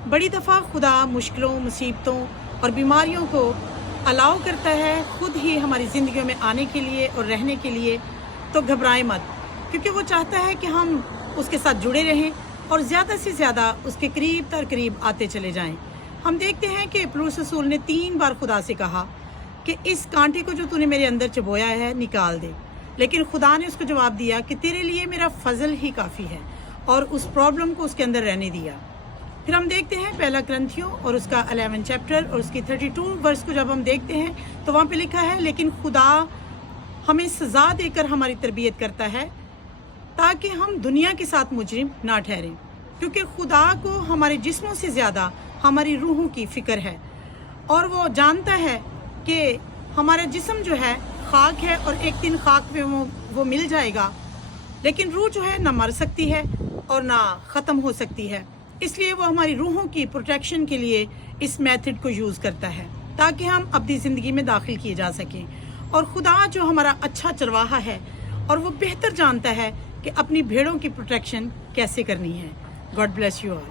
बड़ी दफ़ा खुदा मुश्किलों, मुसीबतों और बीमारियों को अलाउ करता है खुद ही हमारी ज़िंदगियों में आने के लिए और रहने के लिए। तो घबराएं मत, क्योंकि वो चाहता है कि हम उसके साथ जुड़े रहें और ज़्यादा से ज़्यादा उसके करीब तर करीब आते चले जाएं। हम देखते हैं कि पौलुस रसूल ने 3 बार खुदा से कहा कि इस कांटे को जो तूने मेरे अंदर चबोया है निकाल दे, लेकिन खुदा ने उसको जवाब दिया कि तेरे लिए मेरा फजल ही काफ़ी है, और उस प्रॉब्लम को उसके अंदर रहने दिया। फिर हम देखते हैं पहला ग्रंथियों और उसका 11 चैप्टर और उसकी 32 वर्स को जब हम देखते हैं तो वहाँ पे लिखा है, लेकिन खुदा हमें सज़ा देकर हमारी तरबियत करता है ताकि हम दुनिया के साथ मुजरिम ना ठहरें, क्योंकि खुदा को हमारे जिस्मों से ज़्यादा हमारी रूहों की फ़िक्र है, और वो जानता है कि हमारा जिस्म जो है खाक है और एक दिन खाक में वो मिल जाएगा, लेकिन रूह जो है ना मर सकती है और ना ख़त्म हो सकती है। इसलिए वो हमारी रूहों की प्रोटेक्शन के लिए इस मेथड को यूज़ करता है ताकि हम अपनी ज़िंदगी में दाखिल किए जा सकें। और खुदा जो हमारा अच्छा चरवाहा है, और वो बेहतर जानता है कि अपनी भेड़ों की प्रोटेक्शन कैसे करनी है। God bless you all.